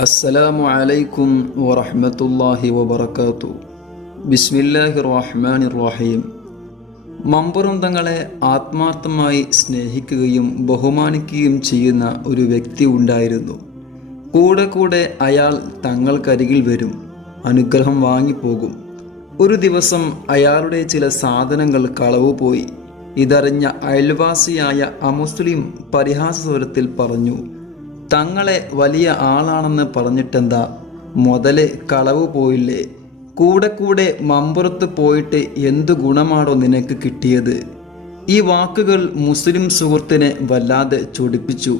അസ്സലാമു അലൈക്കും വറഹ്മത്തുള്ളാഹി വബറകാതു ബിസ്മില്ലാഹി റഹ്മാനിർ റഹീം മമ്പുറം തങ്ങളെ ആത്മാർത്ഥമായി സ്നേഹിക്കുകയും ബഹുമാനിക്കുകയും ചെയ്യുന്ന ഒരു വ്യക്തി ഉണ്ടായിരുന്നു. കൂടെ കൂടെ അയാൾ തങ്ങൾക്കരികിൽ വരും അനുഗ്രഹം വാങ്ങിപ്പോകും. ഒരു ദിവസം അയാളുടെ ചില സാധനങ്ങൾ കളവ് പോയി. ഇതറിഞ്ഞ അയൽവാസിയായ അമുസ്ലിം പരിഹാസ സ്വരത്തിൽ പറഞ്ഞു തങ്ങളെ വലിയ ആളാണെന്ന് പറഞ്ഞിട്ടെന്താ? മുതൽ കളവ് പോയില്ലേ? കൂടെ കൂടെ മമ്പുറത്ത് പോയിട്ട് എന്തു ഗുണമാണോ നിനക്ക് കിട്ടിയത്? ഈ വാക്കുകൾ മുസ്ലിം സുഹൃത്തിനെ വല്ലാതെ ചൊടിപ്പിച്ചു.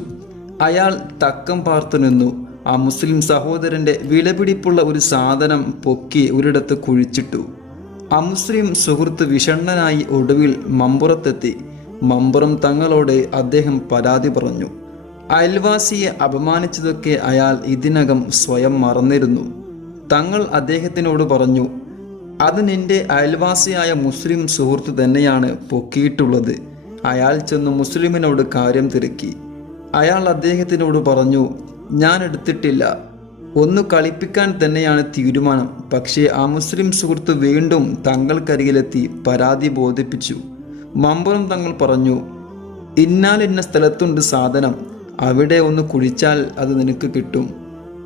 അയാൾ തക്കം പാർത്തു നിന്നു. ആ മുസ്ലിം സഹോദരന്റെ വിലപിടിപ്പുള്ള ഒരു സാധനം പൊക്കി ഒരിടത്ത് കുഴിച്ചിട്ടു. അമുസ്ലിം സുഹൃത്ത് വിഷണ്ണനായി ഒടുവിൽ മമ്പുറത്തെത്തി. മമ്പുറം തങ്ങളോട് അദ്ദേഹം പരാതി പറഞ്ഞു. അയൽവാസിയെ അപമാനിച്ചതൊക്കെ അയാൾ ഇതിനകം സ്വയം മറന്നിരുന്നു. തങ്ങൾ അദ്ദേഹത്തിനോട് പറഞ്ഞു അത് നിന്റെ അയൽവാസിയായ മുസ്ലിം സുഹൃത്ത് തന്നെയാണ് പൊക്കിയിട്ടുള്ളത്. അയാൾ ചെന്ന് മുസ്ലിമിനോട് കാര്യം തിരക്കി. അയാൾ അദ്ദേഹത്തിനോട് പറഞ്ഞു ഞാൻ എടുത്തിട്ടില്ല. ഒന്ന് കളിപ്പിക്കാൻ തന്നെയാണ് തീരുമാനം. പക്ഷേ ആ മുസ്ലിം സുഹൃത്ത് വീണ്ടും തങ്ങൾക്കരികിലെത്തി പരാതി ബോധിപ്പിച്ചു. മമ്പുറം തങ്ങൾ പറഞ്ഞു ഇന്നാലിന്ന സ്ഥലത്തുണ്ട് സാധനം. അവിടെ ഒന്ന് കുഴിച്ചാൽ അത് നിനക്ക് കിട്ടും.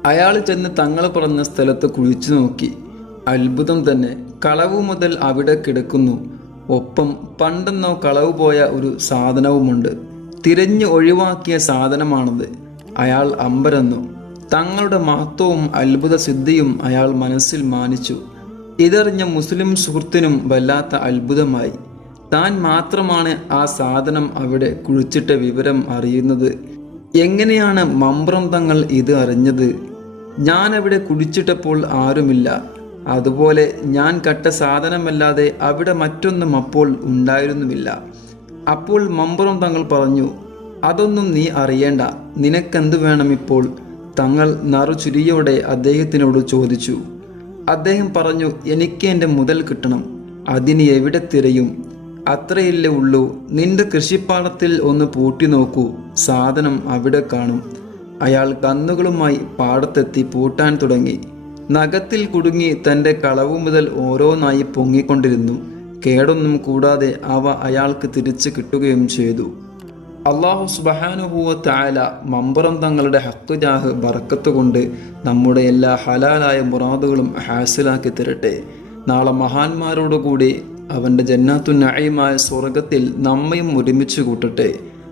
അയാൾ ചെന്ന് തങ്ങൾ പറഞ്ഞ സ്ഥലത്ത് കുഴിച്ചു നോക്കി. അത്ഭുതം തന്നെ. കളവ് മുതൽ അവിടെ കിടക്കുന്നു. ഒപ്പം പണ്ടെന്നോ കളവ് പോയ ഒരു സാധനവുമുണ്ട്. തിരഞ്ഞു ഒഴിവാക്കിയ സാധനമാണത്. അയാൾ അമ്പരന്നു. തങ്ങളുടെ മഹത്വവും അത്ഭുത സിദ്ധിയും അയാൾ മനസ്സിൽ മാനിച്ചു. ഇതറിഞ്ഞ മുസ്ലിം സുഹൃത്തിനും വല്ലാത്ത അത്ഭുതമായി. താൻ മാത്രമാണ് ആ സാധനം അവിടെ കുഴിച്ചിട്ട വിവരം അറിയുന്നത്. എങ്ങനെയാണ് മമ്പ്രം തങ്ങൾ ഇത് അറിഞ്ഞത്? ഞാൻ അവിടെ കുടിച്ചിട്ടപ്പോൾ ആരുമില്ല. അതുപോലെ ഞാൻ കട്ട സാധനമല്ലാതെ അവിടെ മറ്റൊന്നും അപ്പോൾ ഉണ്ടായിരുന്നുമില്ല. അപ്പോൾ മമ്പുറം തങ്ങൾ പറഞ്ഞു അതൊന്നും നീ അറിയേണ്ട. നിനക്കെന്ത് വേണം ഇപ്പോൾ തങ്ങൾ നറുചുരിയോടെ അദ്ദേഹത്തിനോട് ചോദിച്ചു. അദ്ദേഹം പറഞ്ഞു എനിക്ക് എന്റെ മുതൽ കിട്ടണം. അതിന് എവിടെ തിരയും? അത്രയില്ലേ ഉള്ളൂ. നിന്റെ കൃഷിപ്പാടത്തിൽ ഒന്ന് പൂട്ടി നോക്കൂ. സാധനം അവിടെ കാണും. അയാൾ കന്നുകളുമായി പാടത്തെത്തി പൂട്ടാൻ തുടങ്ങി. നഖത്തിൽ കുടുങ്ങി തന്റെ കളവു മുതൽ ഓരോന്നായി പൊങ്ങിക്കൊണ്ടിരുന്നു. കേടൊന്നും കൂടാതെ അവ അയാൾക്ക് തിരിച്ചു കിട്ടുകയും ചെയ്തു. അള്ളാഹു സുബഹാനുഭൂവ തായാല മമ്പുറം തങ്ങളുടെ ഹക്ക് ജാഹ് ബറക്കത്ത് കൊണ്ട് നമ്മുടെ എല്ലാ ഹലാലായ മുറാദുകളും ഹാസിലാക്കി തരട്ടെ. നാളെ മഹാന്മാരോടുകൂടി അവന്റെ ജന്നാത്തു ന്യായമായ സ്വർഗത്തിൽ നമ്മയും ഒരുമിച്ച് കൂട്ടട്ടെ.